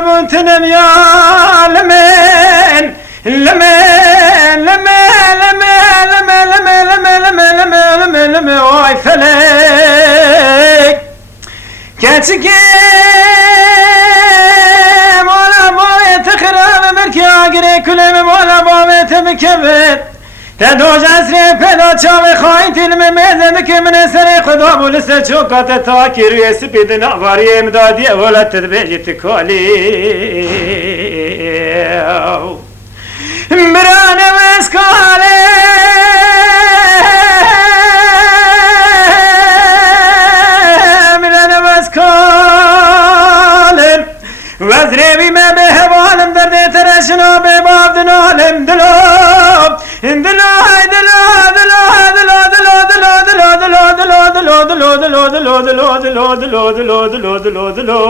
بنتنم يا لمن لمن لمن لمن لمن لمن لمن لمن لمن لمن واي فلك كاتك مولا بويت خراب مركي عقري كل مولا بويت مكبت تدوج عسري پیدا چاوی خواهی تلم میزم که من سر خدا بولسه چوکات تاکی روی سپید نواری امدادی اولت تدبیجت کالی بران وسکالی بران وسکالی وزريبي ما بهوالم دردي ترشنا بباب دنالم دلوب دلو دلو دلو دلو دلو دلو دلو دلو دلو دلو دلو دلو دلو دلو دلو دلو دلو دلو دلو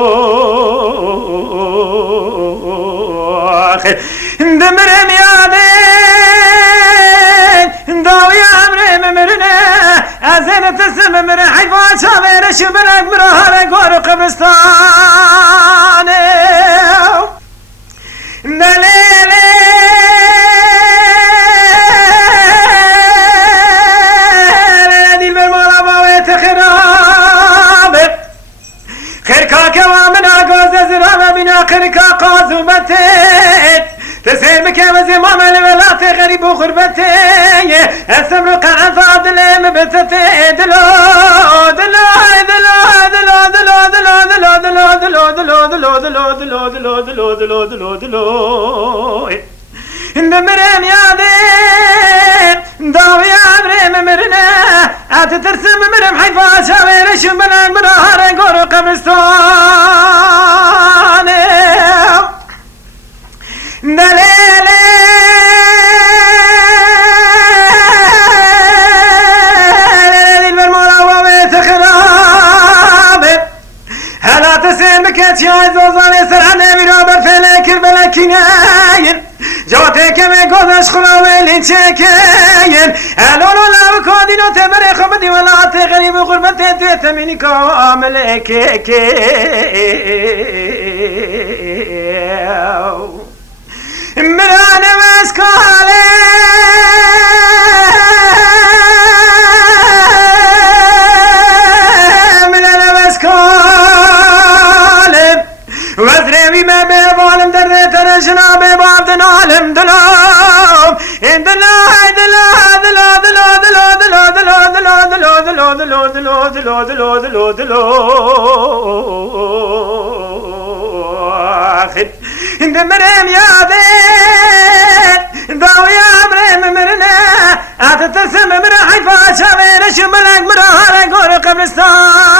آخر دمرم يادين داوي عمري ممرنا أزين تسم من حيفا شابير شبلك مرهر قور قبرستان دليلي دي بالمولا باويت خراب خيركا كوامنا قوز زرابة بنا خيركا قازو بتت تسير مكامزي ماما لولات غريب وخربتي السمر قاعد فاضلي مبتتي دلو دلو دلو دلو دلو دلو دلو دلو دلو دلو دلو دلو دلو دلو دلو دلو دلو مرم يادين داوي عمري ممرنا اتترسم مرم حيفا شاوير شبنا مرهر قور قبرستان دليلي بالمولا وبيت خراب هلا تسين بكت يا زوزاني سرعنا بنوبر فيلك البلكينين جوتك من قدش خلاوي تشكين الولو لا كودينو تمري خبدي ولا تغريب غربتي تتمني كاملك من أنا مسكالي من أنا مسكالي وزريبي ما بيبالم درد ترشنا بباب دنالم دلوم إن دلو دلو دلو دلو دلو دلو دلو دلو دلو دلو دلو دلو دلو دلو دلو آخر إن مريم يادين داوي عمري ممرنا أتتسم من حيفا شاوير شمالك مرهر قور قبرستان